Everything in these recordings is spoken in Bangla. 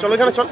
চলো এখানে চল।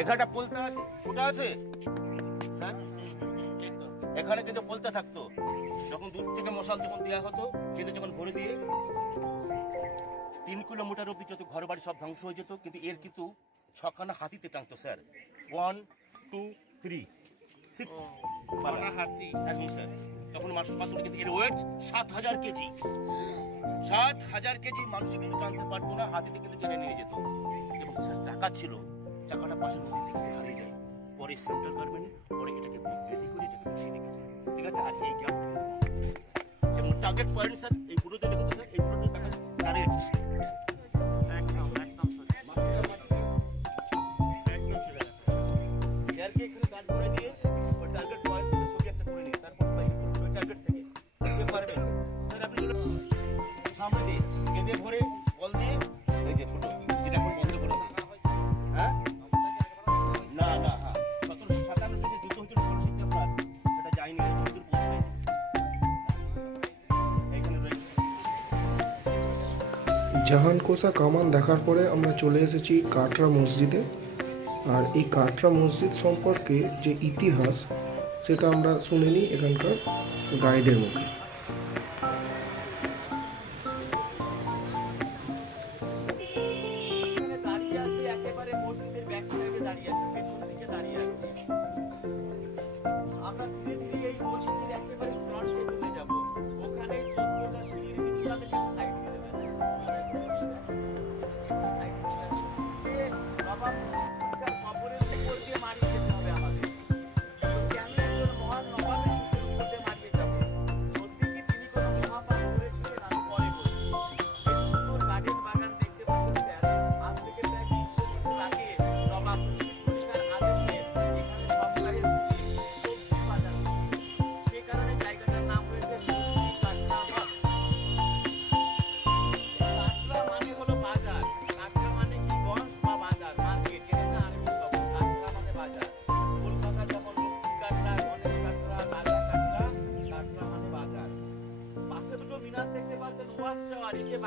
এখানটা পোলতা আছে, ওটা আছে স্যার। এখানে কিন্তু পোলতা থাকতো, যখন দূর থেকে মশাল যখন দেওয়া হতো, কিন্তু যখন ভরে দিয়ে 3 কিলোমিটার অব্দি যত ঘর বাড়ি সব ধ্বংস হয়ে যেত। কিন্তু এর কিন্তু 6খানা হাতিতে টাঙতো স্যার। 1 2 3 6 হাতি একদম স্যার। তখন মানুষ মাত্র কিন্তু এর ওয়েট 7000 কেজি। 7000 কেজি মানুষ কিন্তু টানতে পারতো না, হাতিতে কিন্তু টেনে নিয়ে যেত। এবং স্যার চাকা ছিল, চাকাটা পাশে নদীতে হারিয়ে যায়। পরে সেন্ট্রাল গভর্নমেন্ট পরে এটাকে বৃদ্ধি করে এটাকে বসিয়ে রেখেছে, ঠিক আছে। আর এই গ্যাপ এবং টার্গেট পয়েন্ট স্যার এই পুরোতে দেখুন স্যার, এই পুরোতে দেখা টার্গেট একদম স্যারকে এখানে গার্ড করে দিয়ে ওই টার্গেট পয়েন্ট থেকে ছবি একটা করে নিই, তারপর ওই টার্গেট থেকে দেখতে পারবেন স্যার। আপনি সামনে দিয়ে কেঁদে ভরে বল দিয়ে এই যে ফটো এটা এখন বন্ধ করে দিন। হ্যাঁ না না হ্যাঁ 1757 যে যুদ্ধ হয়েছিল পরিস্থিতি আপনার সেটা যায়নি, যুদ্ধের পৌঁছায়নি এইখানে রয়েছে। জাহানকোসা কামান দেখার পরে আমরা চলে এসেছি কাটরা মসজিদে। আর এই কাটরা মসজিদ সম্পর্কে যে ইতিহাস সেটা আমরা শুনে নিই এখানকার গাইডের মুখে।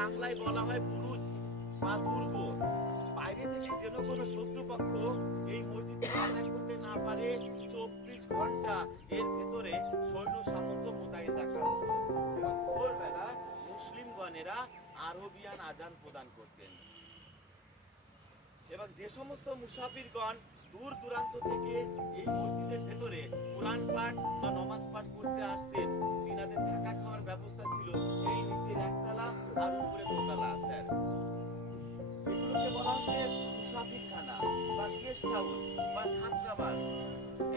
বাংলায় বলা হয় বুরুজ বা দুর্গ। বাইরে থেকে যেন কোনো শত্রুপক্ষ এই মসজিদে আদায় করতে না পারে 24 ঘন্টা এর ভেতরে সৈন্য সামন্ত মোতায়েন রাখা হতো। এবং ভোরবেলা মুসলিমগণেরা আরবিয়ান আজান প্রদান করতেন। এবং যে সমস্ত মুসাফিরগণ দূর দূরান্ত থেকে এই মসজিদের ভেতরে কোরআন পাঠ বা নমাজ পাঠ করতে আসতেন হচ্ছে মুসাফিরখানা বা গেস্ট হাউস বা ছাত্রাবাস।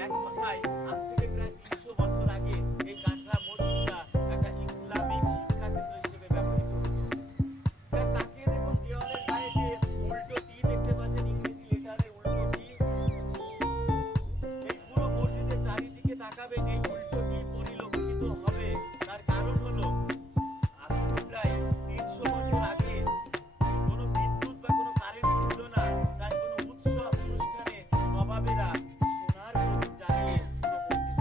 এক কথায় আজ থেকে প্রায় ৩০০ বছর আগে এই কাটরা মসজিদটা একটা ইসলামিক শিক্ষাকেন্দ্র হিসেবে ব্যবহৃত হতো। স্যার তাকিয়ে দেখুন দেওয়ালের গায়ে যে উল্টো টি দেখতে পাচ্ছেন, ইংরেজি লেটারের উল্টো টি। এই পুরো মসজিদের চারিদিকে তাকাবেন, এই উল্টো টি পরিলক্ষিত হবে। তার কারণ হলো আজ থেকে প্রায় ৩০০ বছর আগে কোনো বিদ্যুৎ বা কোনো কারেন্ট ছিল না, তাই কোনো উৎসব অনুষ্ঠানে নবাবেরা সোনার প্রদীপ জ্বালিয়ে পুরো মসজিদ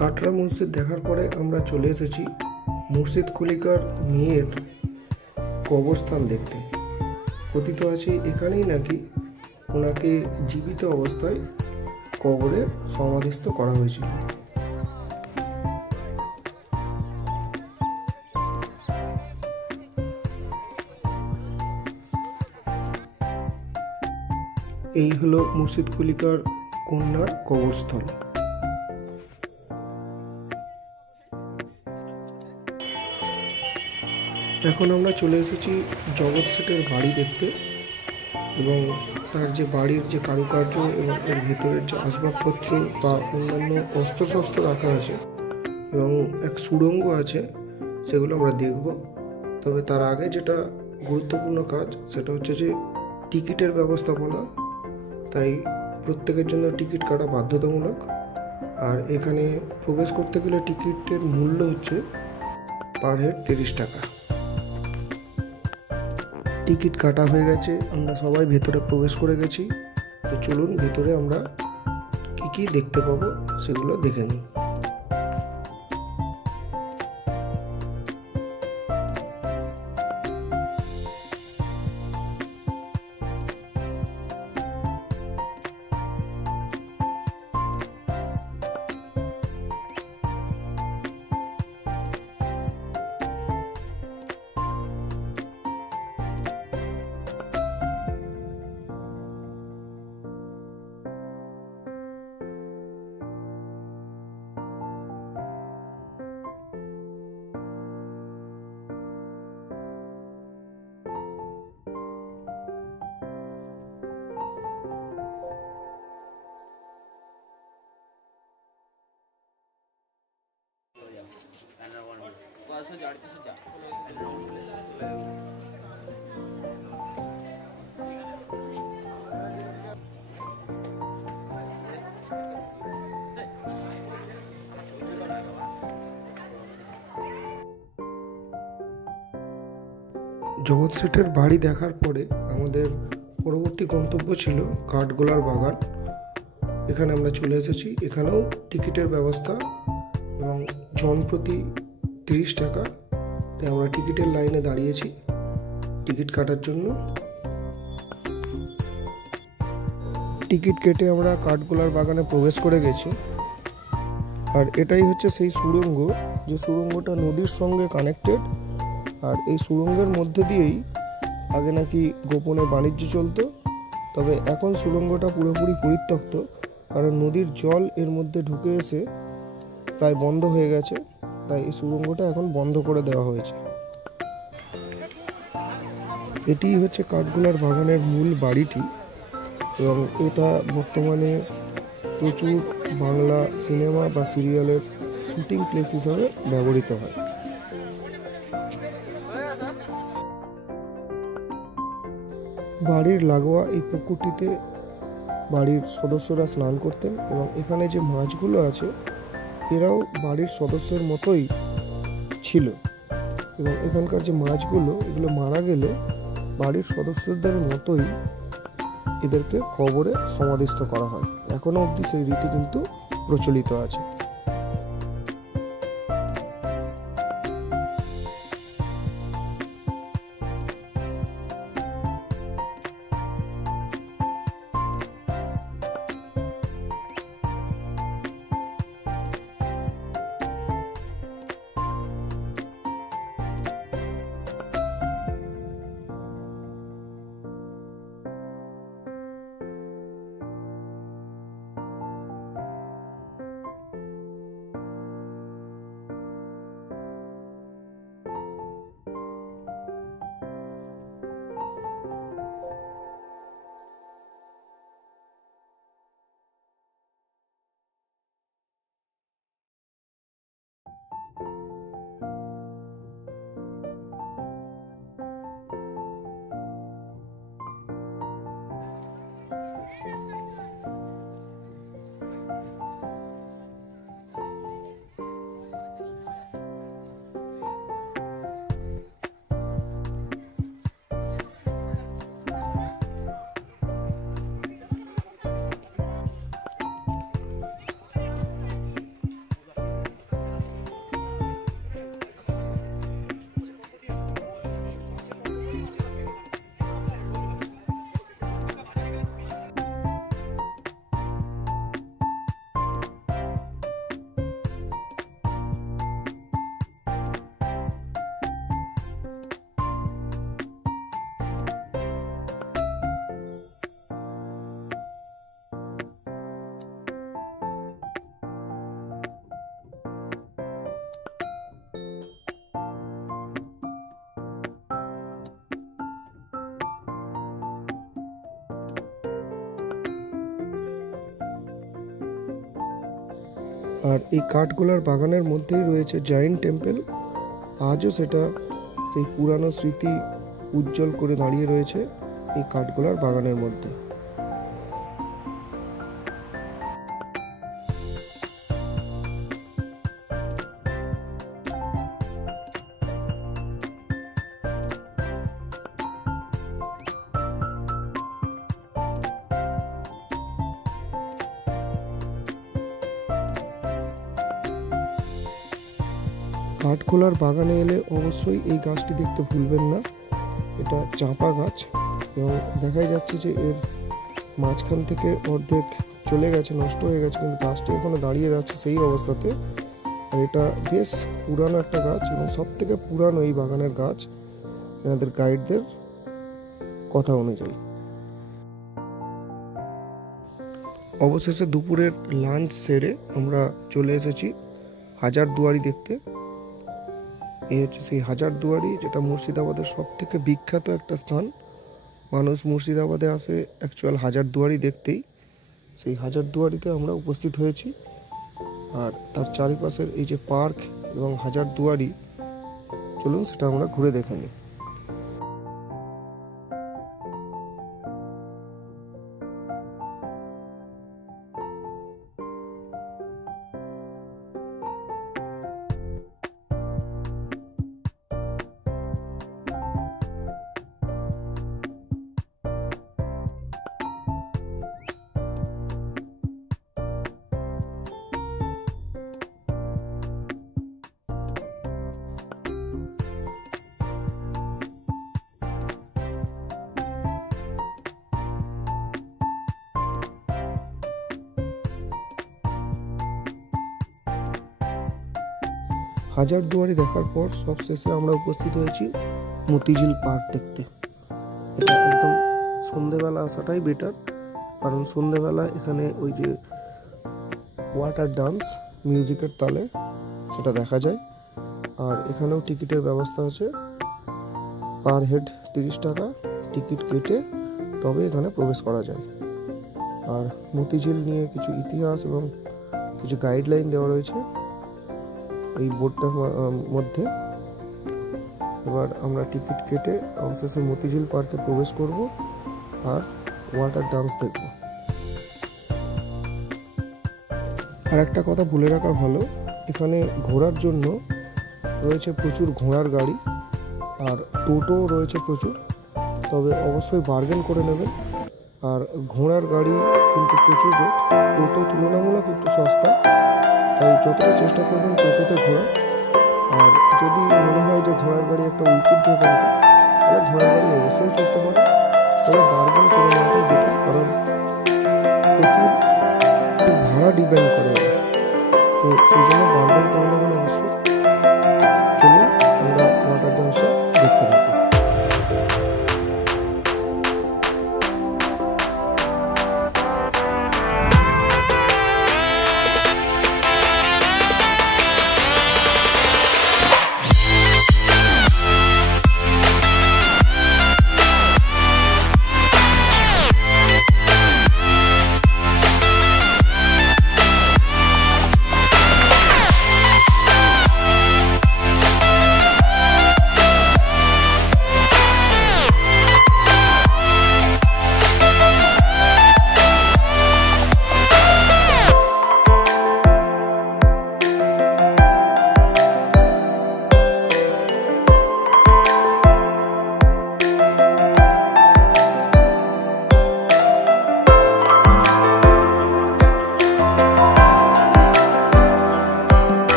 কাটরা মসজিদ দেখার পরে আমরা চলে এসেছি মুর্শিদ কুলিকার মেয়ের কবরস্থান দেখতে। কথিত আছে এখানেই নাকি ওনাকে জীবিত অবস্থায় কবরে সমাধিস্থ করা হয়েছিল। এই হলো মুর্শিদ কুলিকার কন্যার কবরস্থল। এখন আমরা চলে এসেছি জগৎ শেঠের বাড়ি দেখতে, এবং তার যে বাড়ির যে কারুকার্য এবং এর ভেতরের যে আসবাবপত্র বা অন্যান্য অস্ত্রশস্ত্র রাখা আছে এবং এক সুড়ঙ্গ আছে, সেগুলো আমরা দেখব। তবে তার আগে যেটা গুরুত্বপূর্ণ কাজ সেটা হচ্ছে যে টিকিটের ব্যবস্থাপনা। তাই প্রত্যেকের জন্য টিকিট কাটা বাধ্যতামূলক। আর এখানে প্রবেশ করতে গেলে টিকিটের মূল্য হচ্ছে পার হেড 30 টাকা। টিকিট কাটা হয়ে গেছে, আমরা সবাই ভেতরে প্রবেশ করে গেছি। তো চলুন ভেতরে আমরা কি কি দেখতে পাবো সেগুলো দেখে নিই। জগৎ শেঠের বাড়ি দেখার পরে আমাদের পরবর্তী গন্তব্য ছিল কাঠগোলার বাগান। এখানে আমরা চলে এসেছি। এখানেও টিকিটের ব্যবস্থা এবং জনপ্রতি 30 টাকা। তাই আমরা টিকিটের লাইনে দাঁড়িয়েছি টিকিট কাটার জন্য। টিকিট কেটে আমরা কাঠগোলার বাগানে প্রবেশ করে গেছি। আর এটাই হচ্ছে সেই সুড়ঙ্গ, যে সুড়ঙ্গটা নদীর সঙ্গে কানেক্টেড। আর এই সুড়ঙ্গের মধ্যে দিয়েই আগে নাকি গোপনে বাণিজ্য চলতো, তবে এখন সুড়ঙ্গটা পুরোপুরি পরিত্যক্ত, কারণ নদীর জল এর মধ্যে ঢুকে এসে প্রায় বন্ধ হয়ে গেছে। তাই এই সুড়ঙ্গটা এখন বন্ধ করে দেওয়া হয়েছে। এটি হচ্ছে কাঠগোলার বাগানের মূল বাড়িটি, এবং এটা বর্তমানে প্রচুর বাংলা সিনেমা বা সিরিয়ালের শুটিং প্লেস হিসাবে ব্যবহৃত হয়। বাড়ির লাগোয়া এই পুকুরটিতে বাড়ির সদস্যরা স্নান করতেন, এবং এখানে যে মাছগুলো আছে এরাও বাড়ির সদস্যের মতোই ছিল। এবং এখানকার যে মাছগুলো, এগুলো মারা গেলে বাড়ির সদস্যদের মতোই এদেরকে কবরে সমাধিস্থ করা হয়। এখনো অবধি সেই রীতি কিন্তু প্রচলিত আছে। আর এই কাঠগোলার বাগানের মধ্যেই রয়েছে জৈন টেম্পল। আজও সেটা সেই পুরানো স্মৃতি উজ্জ্বল করে দাঁড়িয়ে রয়েছে এই কাঠগোলার বাগানের মধ্যে। কাঠগোলার বাগানে এলে অবশ্যই এই গাছটি দেখতে ভুলবেন না। এটা চাঁপা গাছ এবং দেখাই যাচ্ছে যে এর মাঝখান থেকে অর্ধেক চলে গেছে, নষ্ট হয়ে গেছে, কিন্তু গাছটি এখনো দাঁড়িয়ে যাচ্ছে সেই অবস্থাতে। আর এটা বেশ পুরানো একটা গাছ এবং সব থেকে পুরানো এই বাগানের গাছ এনাদের গাইডদের কথা অনুযায়ী। অবশেষে দুপুরের লাঞ্চ সেরে আমরা চলে এসেছি হাজারদুয়ারি দেখতে। এই হচ্ছে সেই হাজারদুয়ারি, যেটা মুর্শিদাবাদের সব থেকে বিখ্যাত একটা স্থান। মানুষ মুর্শিদাবাদে আসে অ্যাকচুয়াল হাজারদুয়ারি দেখতেই। সেই হাজারদুয়ারিতে আমরা উপস্থিত হয়েছি। আর তার চারিপাশের এই যে পার্ক এবং হাজারদুয়ারি, চলুন সেটা আমরা ঘুরে দেখে নিই। হাজারদুয়ারি দেখার পর সবশেষে আমরা উপস্থিত হয়েছি মতিঝিল পার্ক দেখতে। এটা একদম সন্ধেবেলা আসাটাই বেটার, কারণ সন্ধেবেলা এখানে ওই যে ওয়াটার ডান্স মিউজিকের তালে সেটা দেখা যায়। আর এখানেও টিকিটের ব্যবস্থা আছে, পার হেড 30 টাকা টিকিট কেটে তবে এখানে প্রবেশ করা যায়। আর মতিঝিল নিয়ে কিছু ইতিহাস এবং কিছু গাইডলাইন দেওয়া রয়েছে এই বোর্ডটার মধ্যে। এবার আমরা টিকিট কেটে অবশেষে মতিঝিল পার্কে প্রবেশ করব আর ওয়াটার ডান্স দেখব। আর একটা কথা বলে রাখা ভালো, এখানে ঘোরার জন্য রয়েছে প্রচুর ঘোড়ার গাড়ি আর টোটো রয়েছে প্রচুর, তবে অবশ্যই বার্গেন করে নেবেন। আর ঘোড়ার গাড়ি কিন্তু প্রচুর রেট, টোটো তুলনামূলক একটু সস্তা, তাই যতটা চেষ্টা করবেন টোটোতে ঘোরা। আর যদি মনে হয় যে ঘোড়ার গাড়ি একটা ঐতিহ্যবাহী, তাহলে ঘোড়ার গাড়ি অবশ্যই চড়তে পারে, তবে বার্গেন করে নেওয়াটাই বেটার, কারণ প্রচুর ভাড়া ডিপেন্ড করে, তো সেই জন্য বার্গেন করে নেবেন অবশ্যই।